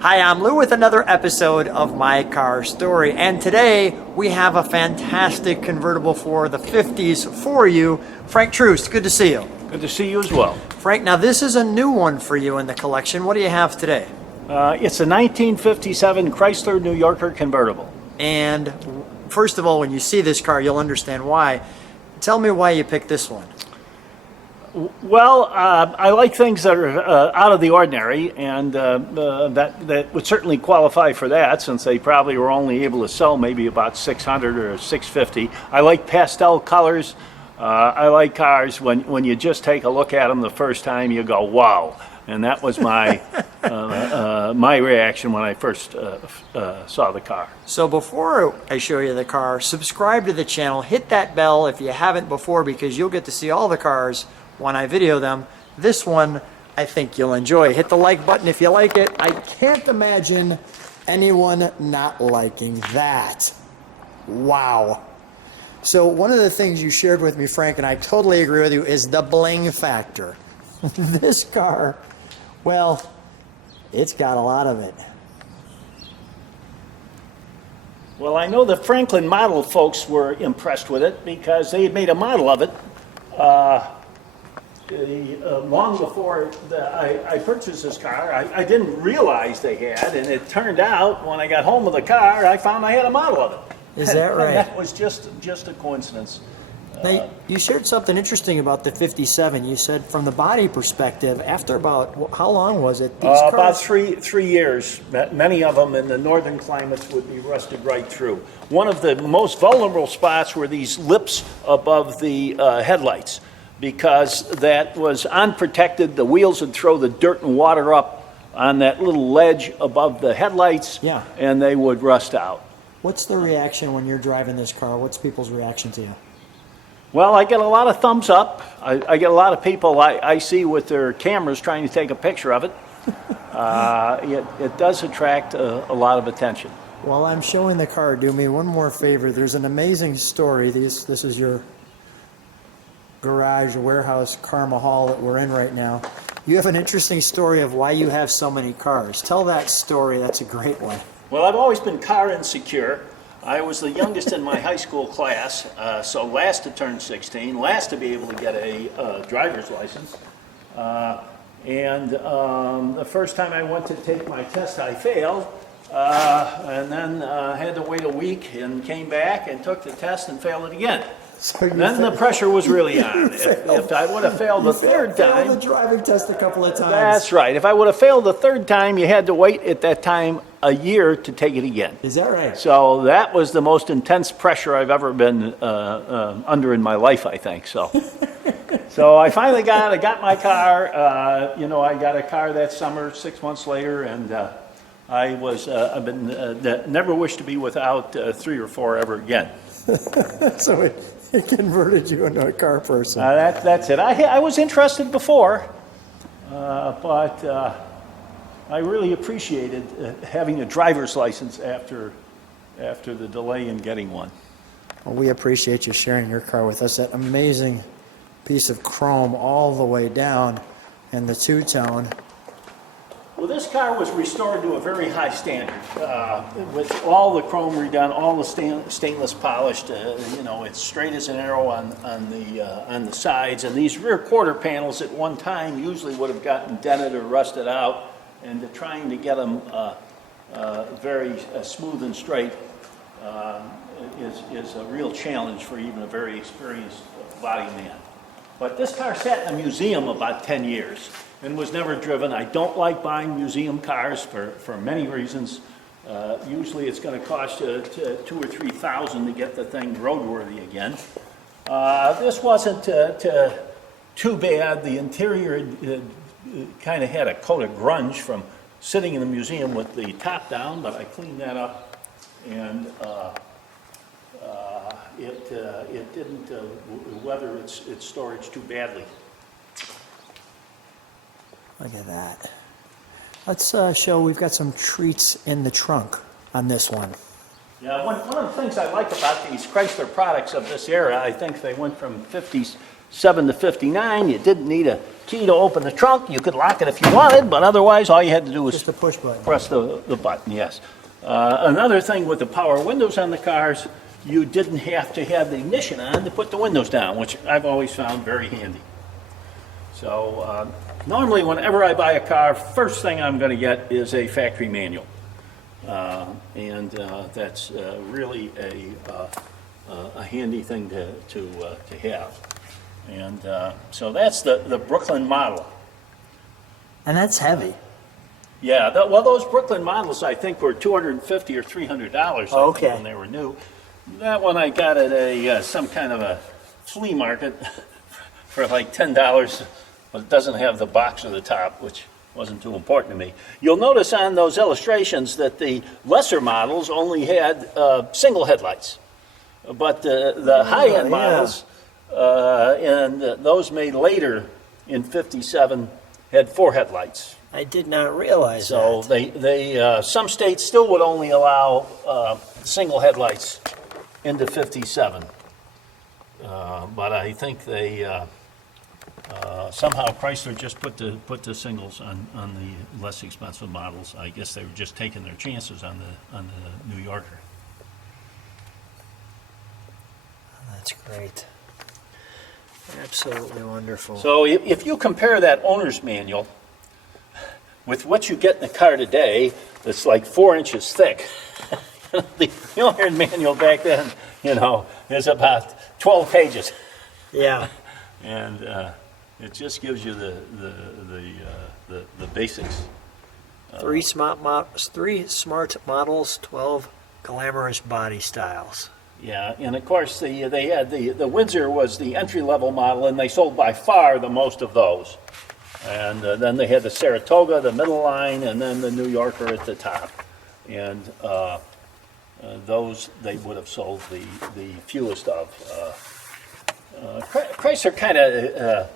Hi, I'm Lou with another episode of My Car Story, and today we have a fantastic convertible for the 50s for you. Frank Troost, good to see you. Good to see you as well. Frank, now this is a new one for you in the collection. What do you have today? It's a 1957 Chrysler New Yorker Convertible. And first of all, when you see this car, you'll understand why. Tell me why you picked this one. Well, I like things that are out of the ordinary, and that would certainly qualify for that, since they probably were only able to sell maybe about 600 or 650. I like pastel colors. I like cars when you just take a look at them the first time, you go, wow. And that was my my reaction when I first saw the car. So before I show you the car, subscribe to the channel, hit that bell if you haven't before, because you'll get to see all the cars when I video them. This one, I think you'll enjoy. Hit the like button if you like it. I can't imagine anyone not liking that. Wow. So one of the things you shared with me, Frank, and I totally agree with you, is the bling factor. This car, well, it's got a lot of it. Well, I know the Franklin model folks were impressed with it because they had made a model of it long before I purchased this car. I didn't realize they had, and it turned out when I got home with the car, I found I had a model of it. Is that right? That was just a coincidence. Now, you shared something interesting about the 57. You said from the body perspective, after about, how long was it? These cars? About three years. Many of them in the northern climates would be rusted right through. One of the most vulnerable spots were these lips above the headlights, because that was unprotected. The wheels would throw the dirt and water up on that little ledge above the headlights, yeah, and they would rust out. What's the reaction when you're driving this car? What's people's reaction to you? Well, I get a lot of thumbs up. I get a lot of people I see with their cameras trying to take a picture of it. It does attract a lot of attention. While I'm showing the car, do me one more favor. There's an amazing story. This is your garage, warehouse, Karma Hall that we're in right now. You have an interesting story of why you have so many cars. Tell that story. That's a great one. Well, I've always been car insecure. I was the youngest in my high school class, so last to turn 16, last to be able to get a driver's license. The first time I went to take my test, I failed, and then had to wait a week and came back and took the test and failed it again. So then the pressure was really on. If I would have failed the third time... failed the driving test a couple of times. That's right. If I would have failed the third time, you had to wait at that time a year to take it again. Is that right? So that was the most intense pressure I've ever been under in my life, I think. So I finally got my car. I got a car that summer, 6 months later, and I've been never wished to be without 3 or 4 ever again. So it converted you into a car person. That's it. I was interested before, but I really appreciated having a driver's license after the delay in getting one. Well, we appreciate you sharing your car with us. That amazing piece of chrome all the way down, and the two-tone. Well, this car was restored to a very high standard, with all the chrome redone, all the stainless polished. It's straight as an arrow on the sides, and these rear quarter panels at one time usually would have gotten dented or rusted out, and trying to get them very smooth and straight is a real challenge for even a very experienced body man. But this car sat in a museum about 10 years and was never driven. I don't like buying museum cars for many reasons. Usually it's going to cost you $2,000 or $3,000 to get the thing roadworthy again. This wasn't too bad. The interior kind of had a coat of grunge from sitting in the museum with the top down, but I cleaned that up, and it didn't weather its storage too badly. Look at that. Let's show, we've got some treats in the trunk on this one. Yeah, one of the things I like about these Chrysler products of this era, I think they went from 50s 57 to 59. You didn't need a key to open the trunk. You could lock it if you wanted, but otherwise all you had to do was Just a push button. press the button, yes. Another thing with the power windows on the cars, you didn't have to have the ignition on to put the windows down, which I've always found very handy. So normally whenever I buy a car, first thing I'm going to get is a factory manual. And that's really a handy thing to have. And so that's the Brooklyn model. And that's heavy. Yeah, well, those Brooklyn models I think were $250 or $300 Okay. when they were new. That one I got at a some kind of a flea market for like $10, but it doesn't have the box at the top, which wasn't too important to me. You'll notice on those illustrations that the lesser models only had single headlights, but the high-end yeah. models and those made later in '57 had 4 headlights. I did not realize So that. they some states still would only allow single headlights into '57, but I think they somehow Chrysler just put the singles on the less expensive models. I guess they were just taking their chances on the New Yorker. That's great. Absolutely wonderful. So if you compare that owner's manual with what you get in the car today, that's like 4 inches thick. The owner's manual back then, is about 12 pages, Yeah. and it just gives you the basics. Three smart models, 12 glamorous body styles. Yeah, and of course they had the Windsor was the entry-level model, and they sold by far the most of those. And then they had the Saratoga, the middle line, and then the New Yorker at the top. And those they would have sold the fewest of. Chrysler kind of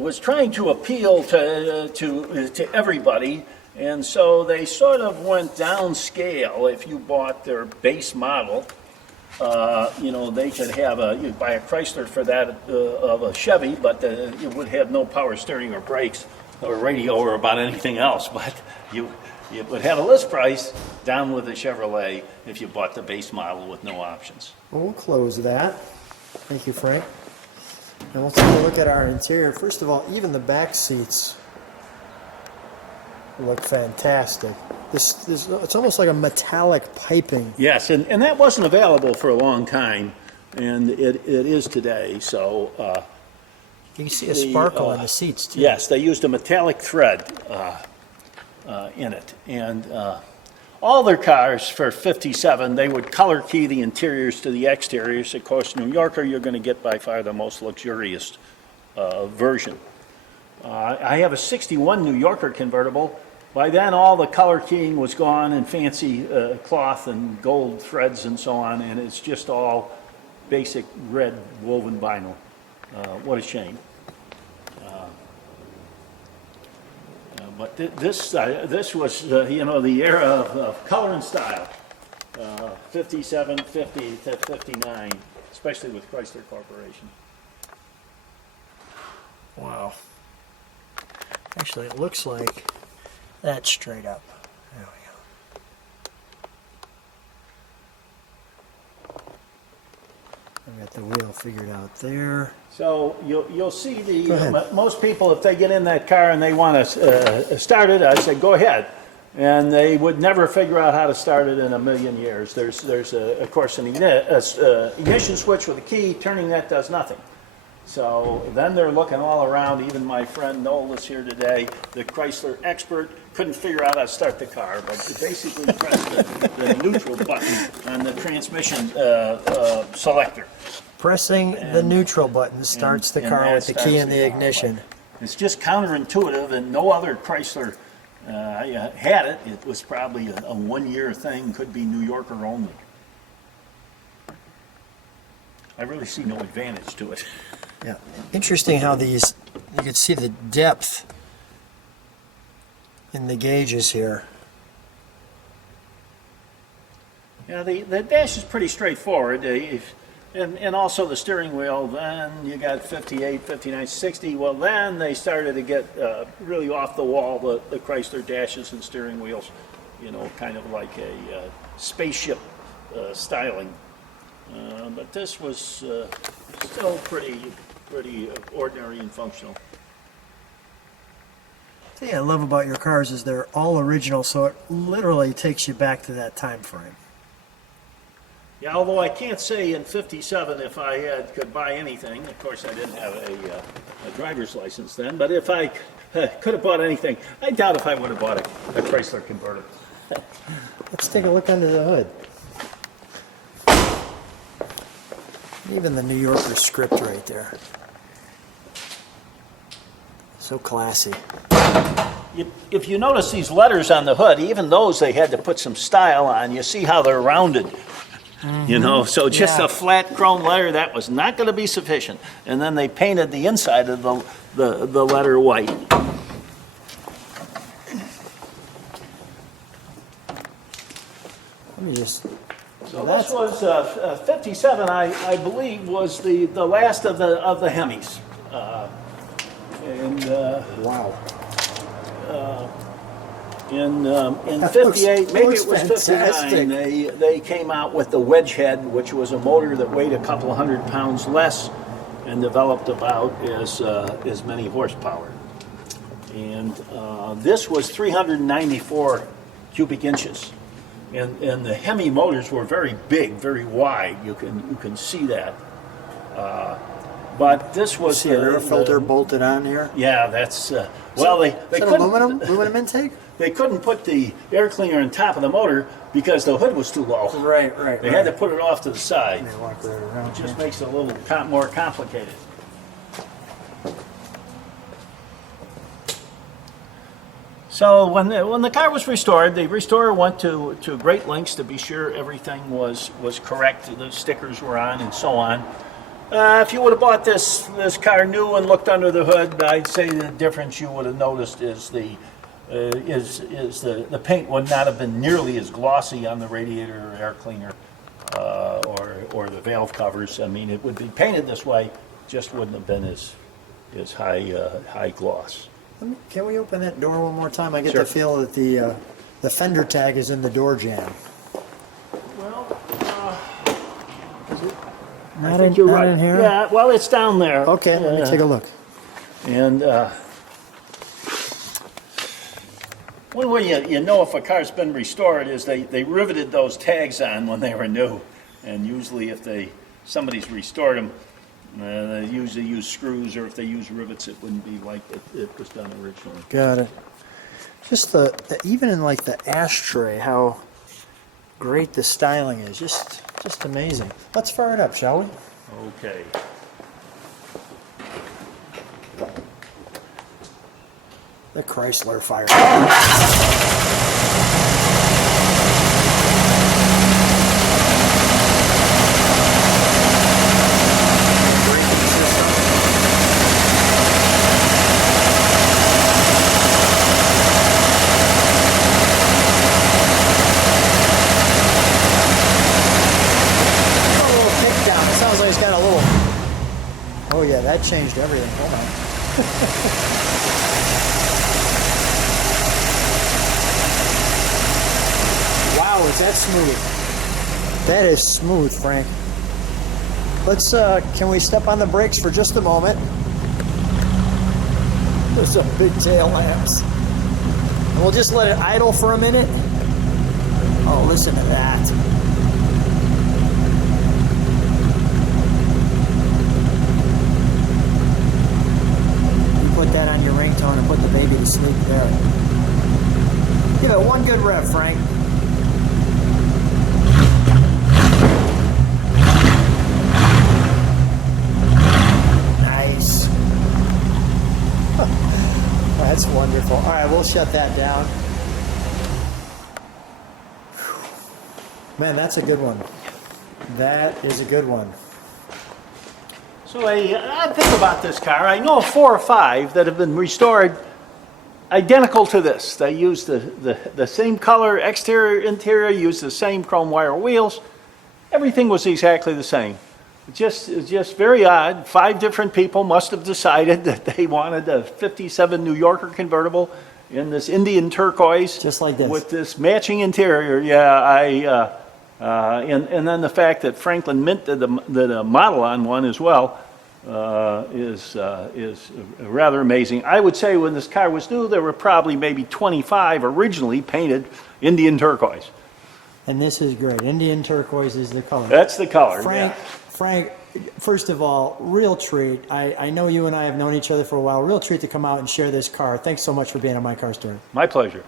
was trying to appeal to everybody. And so they sort of went downscale. If you bought their base model, they could have you'd buy a Chrysler for that of a Chevy, but it would have no power steering or brakes or radio or about anything else. But you would have a list price down with a Chevrolet if you bought the base model with no options. Well, we'll close that. Thank you, Frank. And we'll take a look at our interior. First of all, even the back seats look fantastic. It's almost like a metallic piping. Yes, and that wasn't available for a long time, and it is today. So You can see a sparkle in the seats, too. yes, they used a metallic thread in it, and all their cars for '57 they would color key the interiors to the exteriors. Of course, New Yorker you're going to get by far the most luxurious version. I have a '61 New Yorker convertible. By then, all the color keying was gone and fancy cloth and gold threads and so on, and it's just all basic red woven vinyl. What a shame. But this was, the era of color and style, 57, 50 to 59, especially with Chrysler Corporation. Wow. Actually, it looks like that's straight up. There we go. I've got the wheel figured out there. So you'll see most people, if they get in that car and they want to start it, I say go ahead, and they would never figure out how to start it in a million years. There's of course an ignition switch with a key. Turning that does nothing. So then they're looking all around. Even my friend Noel is here today, the Chrysler expert, couldn't figure out how to start the car, but you basically press the neutral button on the transmission selector. Pressing the neutral button starts the and car that with the key starts and the car. ignition. It's just counterintuitive, and no other Chrysler had it. It was probably a one-year thing, could be New Yorker only. I really see no advantage to it. Yeah. Interesting how these, you can see the depth in the gauges here. Yeah, the dash is pretty straightforward. And also the steering wheel, then you got 58, 59, 60. Well, then they started to get really off the wall, the Chrysler dashes and steering wheels, you know, kind of like a spaceship styling. But this was still pretty ordinary and functional. The thing I love about your cars is they're all original, so it literally takes you back to that time frame. Yeah, although I can't say in '57 if I could buy anything. Of course, I didn't have a driver's license then. But if I could have bought anything, I doubt if I would have bought a Chrysler Convertible. Let's take a look under the hood. Even the New Yorker script right there. So classy. If you notice these letters on the hood, even those they had to put some style on. You see how they're rounded. You know, so just a flat chrome letter, that was not going to be sufficient. And then they painted the inside of the letter white. Let me just... So this was 57, I believe, was the last of the Hemis. Wow. In 58, maybe it was 59, they came out with the wedge head, which was a motor that weighed a couple 100 pounds less and developed about as many horsepower. And this was 394 cubic inches. And the Hemi motors were very big, very wide. You can see that. But this was see an air filter bolted on here. Yeah, that's well. They couldn't aluminum intake. They couldn't put the air cleaner on top of the motor because the hood was too low. Right. They had to put it off to the side. They walk right around. It just makes it a little more complicated. So when the car was restored, the restorer went to great lengths to be sure everything was correct. The stickers were on and so on. If you would have bought this car new and looked under the hood, I'd say the difference you would have noticed is the paint would not have been nearly as glossy on the radiator or air cleaner or the valve covers. I mean, it would be painted this way, just wouldn't have been as high gloss. Can we open that door one more time? I get Sure. the feel that the fender tag is in the door jamb. Well, Not I think you're right. in here? Yeah, well, it's down there. Okay, let me take a look. And one way you know if a car's been restored is they riveted those tags on when they were new. And usually if somebody's restored them, they usually use screws, or if they use rivets, it wouldn't be like it was done originally. Got it. Just the even in like the ashtray, how great the styling is. Just amazing. Let's fire it up, shall we? Okay. The Chrysler fire. Oh yeah, that changed everything. Hold on. Wow, is that smooth? That is smooth, Frank. Let's, can we step on the brakes for just a moment? There's some big tail lamps. And we'll just let it idle for a minute. Oh, listen to that. Put that on your ringtone and put the baby to sleep there. Give it one good rev, Frank. Nice. That's wonderful. All right, we'll shut that down. Man, that's a good one. That is a good one. So I think about this car. I know of 4 or 5 that have been restored identical to this. They used the same color, exterior, interior, used the same chrome wire wheels. Everything was exactly the same. Just very odd. 5 different people must have decided that they wanted a 57 New Yorker convertible in this Indian turquoise. Just like this. With this matching interior. Yeah, and then the fact that Franklin Mint did a model on one as well is rather amazing. I would say when this car was new, there were probably maybe 25 originally painted Indian turquoise. And this is great. Indian turquoise is the color. That's the color. Frank, yeah. Frank, first of all, real treat. I know you and I have known each other for a while. Real treat to come out and share this car. Thanks so much for being on My Car Story. My pleasure.